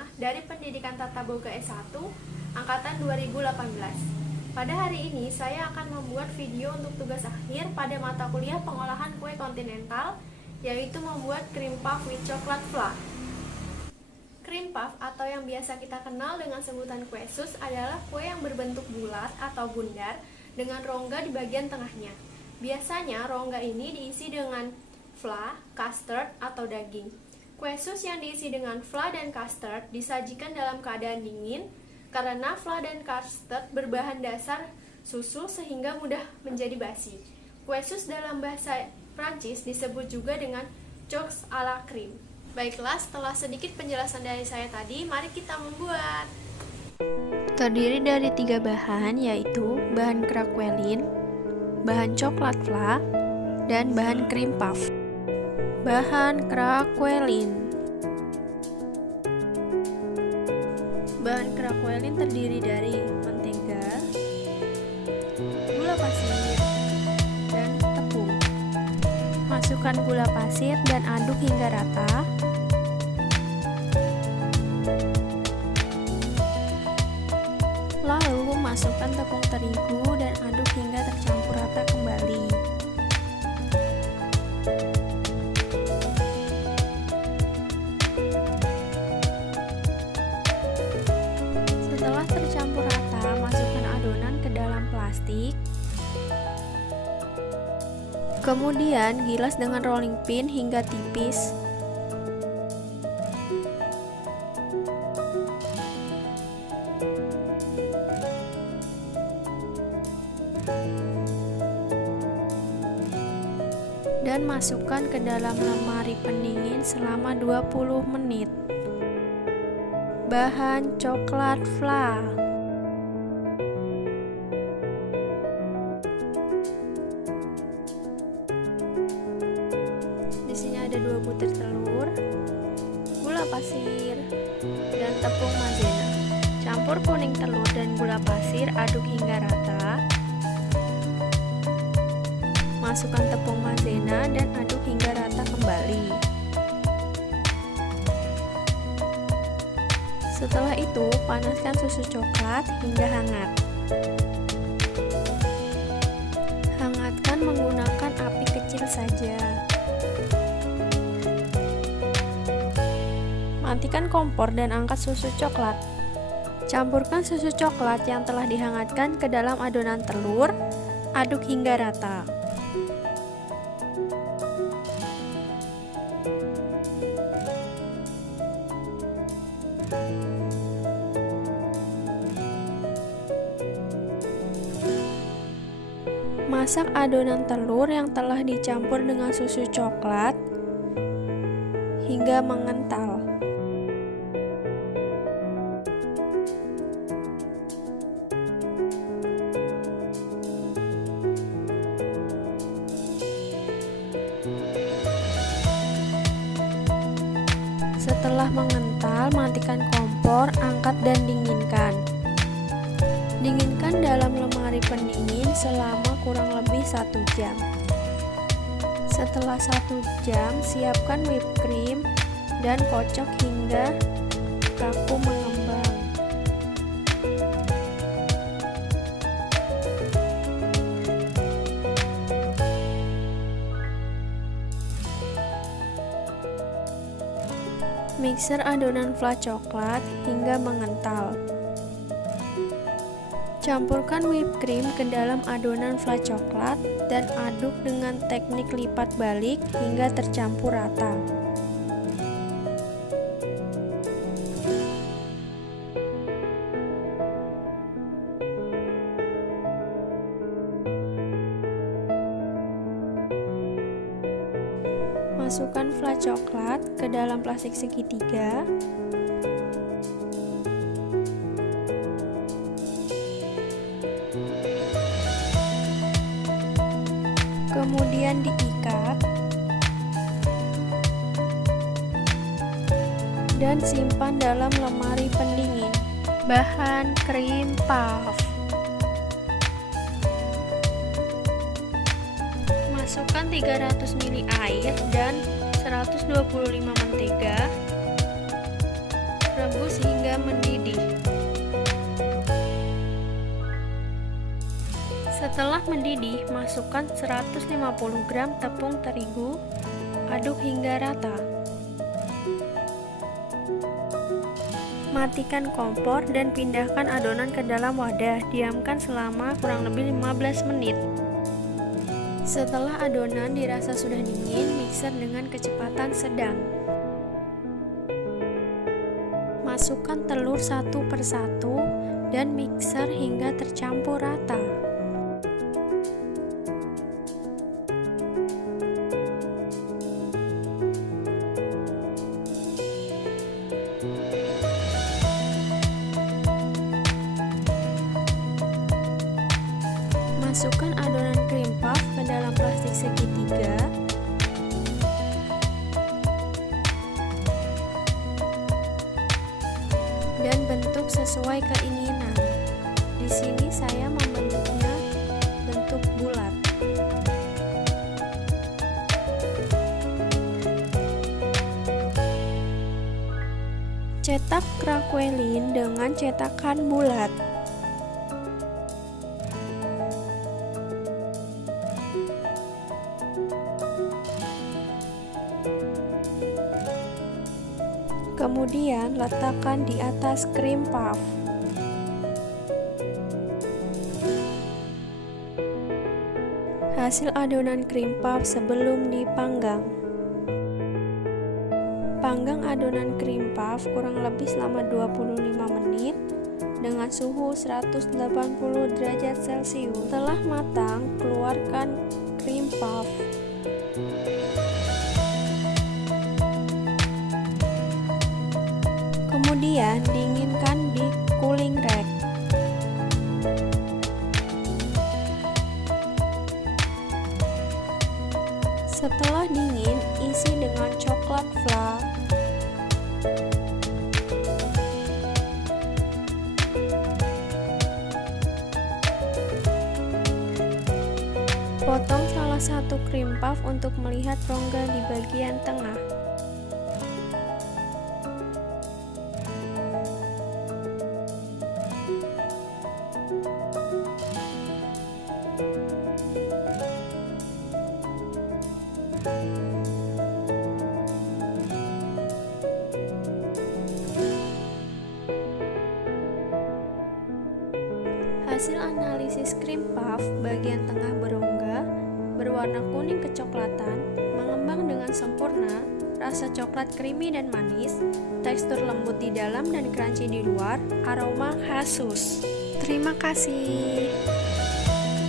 Mazena dari Pendidikan Tata Boga S1 Angkatan 2018. Pada hari ini saya akan membuat video untuk tugas akhir pada mata kuliah pengolahan kue kontinental, yaitu membuat cream puff with chocolate flan. Cream puff atau yang biasa kita kenal dengan sebutan kue sus adalah kue yang berbentuk bulat atau bundar dengan rongga di bagian tengahnya. Biasanya rongga ini diisi dengan fla, custard, atau daging. Kue sus yang diisi dengan fla dan custard disajikan dalam keadaan dingin karena fla dan custard berbahan dasar susu sehingga mudah menjadi basi. Kue sus dalam bahasa Prancis disebut juga dengan chocs à la crème. Baiklah, setelah sedikit penjelasan dari saya tadi, mari kita membuat. Terdiri dari 3 bahan, yaitu bahan kerak kuelin, bahan coklat fla, dan bahan cream puff. Bahan kerak kuelin. Bahan kerak kuelin terdiri dari mentega, gula pasir, dan tepung. Masukkan gula pasir dan aduk hingga rata. Lalu masukkan tepung terigu dan aduk hingga tercampur rata kembali. Setelah tercampur rata, masukkan adonan ke dalam plastik. Kemudian gilas dengan rolling pin hingga tipis. Dan masukkan ke dalam lemari pendingin selama 20 menit. Bahan coklat fla. Di sini ada 2 butir telur, gula pasir, dan tepung maizena. Campur kuning telur dan gula pasir, aduk hingga rata. Masukkan tepung maizena dan aduk hingga rata kembali. Setelah itu, panaskan susu coklat hingga hangat. Hangatkan menggunakan api kecil saja. Matikan kompor dan angkat susu coklat. Campurkan susu coklat yang telah dihangatkan ke dalam adonan telur, aduk hingga rata. Masak adonan telur yang telah dicampur dengan susu coklat hingga mengental. Setelah mengental, matikan kompor, angkat dan dinginkan. Dinginkan dalam lemari pendingin selama kurang lebih 1 jam. Setelah 1 jam, siapkan whipped cream dan kocok hingga kaku mengembang. Mixer adonan fla coklat hingga mengental. Campurkan whipped cream ke dalam adonan fla coklat dan aduk dengan teknik lipat balik hingga tercampur rata. Masukkan fla coklat ke dalam plastik segitiga. Kemudian diikat dan simpan dalam lemari pendingin. Bahan cream puff. Masukkan 300 ml air dan 125 mentega. Rebus hingga mendidih. Setelah mendidih, masukkan 150 gram tepung terigu, aduk hingga rata. Matikan kompor dan pindahkan adonan ke dalam wadah, diamkan selama kurang lebih 15 menit. Setelah adonan dirasa sudah dingin, mixer dengan kecepatan sedang. Masukkan telur satu persatu dan mixer hingga tercampur rata. Masukkan adonan cream puff ke dalam plastik segitiga. Dan bentuk sesuai keinginan. Di sini saya membentuknya bentuk bulat. Cetak craquelin dengan cetakan bulat. Kemudian letakkan di atas cream puff. Hasil adonan cream puff sebelum dipanggang. Panggang adonan cream puff kurang lebih selama 25 menit dengan suhu 180 derajat Celcius. Setelah matang, keluarkan cream puff. Kemudian dinginkan di cooling rack. Setelah dingin, isi dengan coklat flan. Potong salah satu cream puff untuk melihat rongga di bagian tengah. Hasil analisis cream puff bagian tengah berongga, berwarna kuning kecoklatan, mengembang dengan sempurna, rasa coklat creamy dan manis, tekstur lembut di dalam dan crunchy di luar, aroma khusus. Terima kasih.